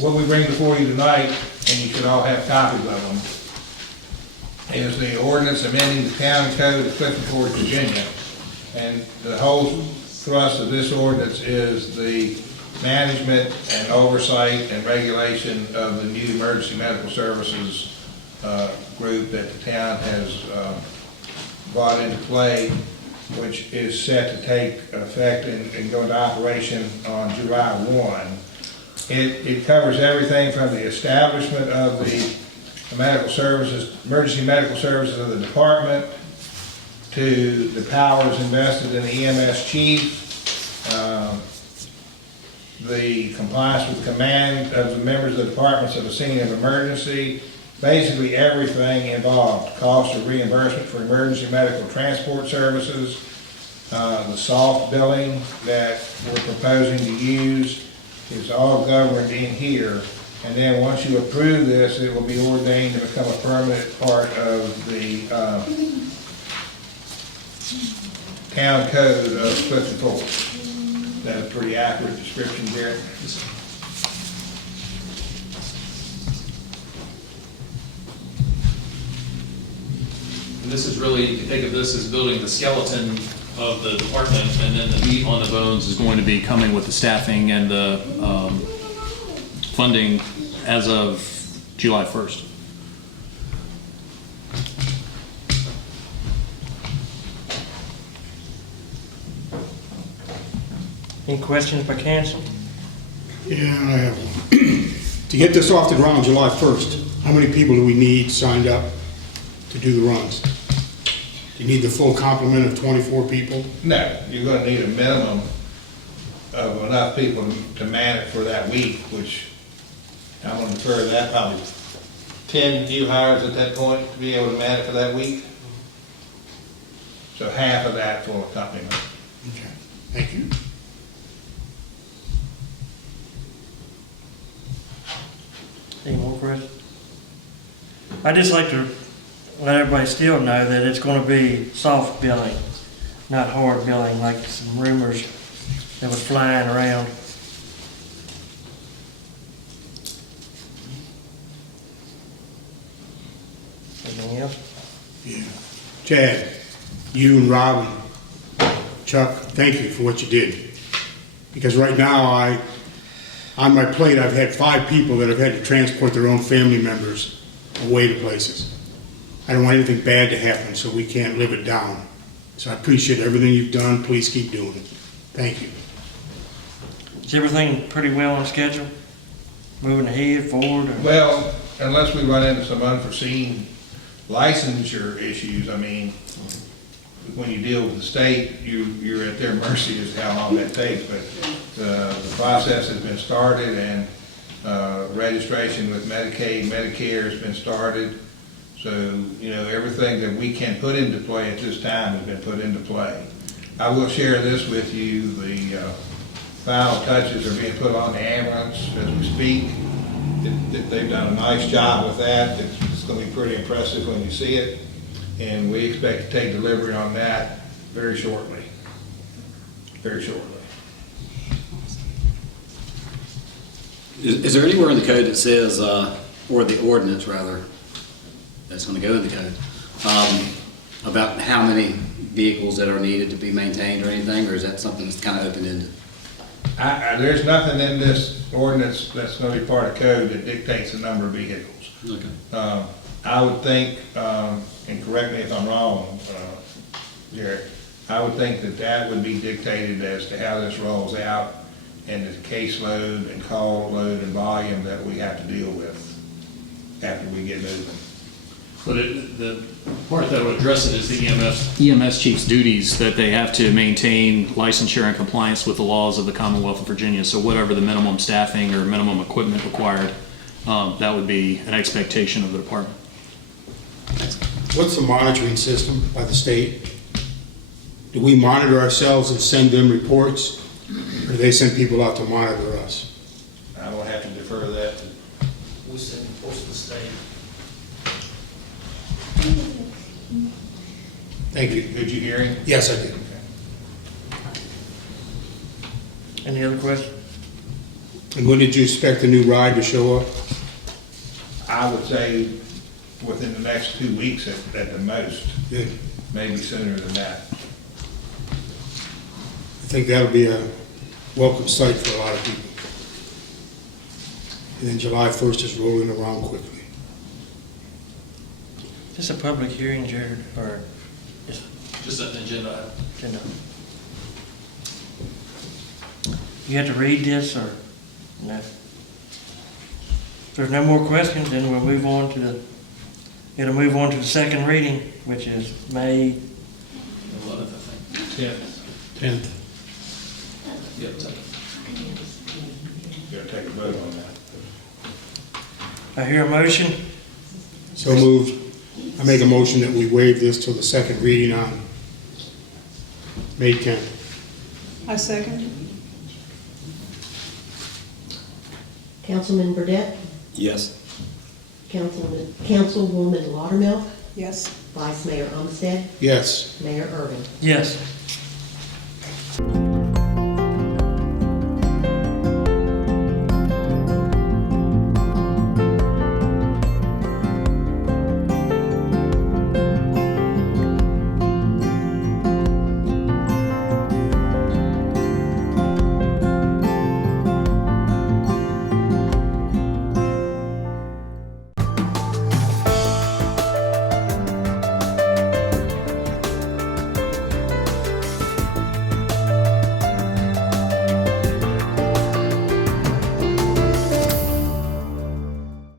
what we bring before you tonight, and you should all have copies of them, is the ordinance amending the town code of Clifton Forge, Virginia. And the whole thrust of this ordinance is the management and oversight and regulation of the new emergency medical services group that the town has brought into play, which is set to take effect and go into operation on July 1. It covers everything from the establishment of the medical services, emergency medical services of the department, to the powers invested in the EMS chief, the compliance with command of the members of the departments of the scene of emergency, basically everything involved, cost of reimbursement for emergency medical transport services, the soft billing that we're proposing to use is all governed in here. And then once you approve this, it will be ordained to become a permanent part of the town code of Clifton Forge. That's a pretty accurate description, Jared. And this is really, you can think of this as building the skeleton of the department, and then the meat on the bones is going to be coming with the staffing and the funding as of July 1st. Any questions by council? Yeah, I have one. To get this off the ground July 1st, how many people do we need signed up to do the runs? Do you need the full complement of 24 people? No, you're gonna need a minimum of enough people to man it for that week, which I'm gonna defer to that, probably 10 new hires at that point to be able to man it for that week. So half of that full accompaniment. Okay, thank you. Any more questions? I'd just like to let everybody still know that it's going to be soft billing, not hard billing like some rumors that was flying around. Anything else? Yeah. Chad, you and Rob and Chuck, thank you for what you did. Because right now, on my plate, I've had 5 people that have had to transport their own family members away to places. I don't want anything bad to happen, so we can't live it down. So I appreciate everything you've done. Please keep doing it. Thank you. Is everything pretty well on schedule? Moving ahead, forward? Or? Well, unless we run into some unforeseen licensure issues, I mean, when you deal with the state, you're at their mercy as to how long that takes, but the process has been started, and registration with Medicaid, Medicare has been started. So, you know, everything that we can put into play at this time has been put into play. I will share this with you. The final touches are being put on the ambulance as we speak. They've done a nice job with that. It's going to be pretty impressive when you see it. And we expect to take delivery on that very shortly. Very shortly. Is there anywhere in the code that says, or the ordinance rather, that's going to go in the code, about how many vehicles that are needed to be maintained or anything, or is that something that's kind of open-ended? There's nothing in this ordinance that's going to be part of code that dictates the number of vehicles. Okay. I would think, and correct me if I'm wrong, Jared, I would think that that would be dictated as to how this rolls out and the caseload and call load and volume that we have to deal with after we get moving. But the part that would address it is the EMS chief's duties, that they have to maintain licensure and compliance with the laws of the Commonwealth of Virginia. So whatever the minimum staffing or minimum equipment required, that would be an expectation of the department. What's the monitoring system by the state? Do we monitor ourselves and send them reports? Or do they send people out to monitor us? I will have to defer that. We send reports to the state. Thank you. Did you hear him? Yes, I did. Any other questions? And when did you expect the new ride to show up? I would say within the next 2 weeks at the most, Yeah. maybe sooner than that. I think that'll be a welcome sight for a lot of people. And then July 1st is rolling around quickly. Is this a public hearing, Jared, or is Just an agenda item. agenda? You have to read this, or no? If there's no more questions, then we'll move on to it'll move on to the second reading, which is May 11th, I think. 10th. Yep, second. You gotta take a vote on that. I hear a motion. So moved. I make a motion that we waive this till the second reading on May 10th. I second. Councilman Burdette, Yes. Councilwoman Laudermilk, Yes. Vice Mayor Umstead, Yes. Mayor Irvin. Yes.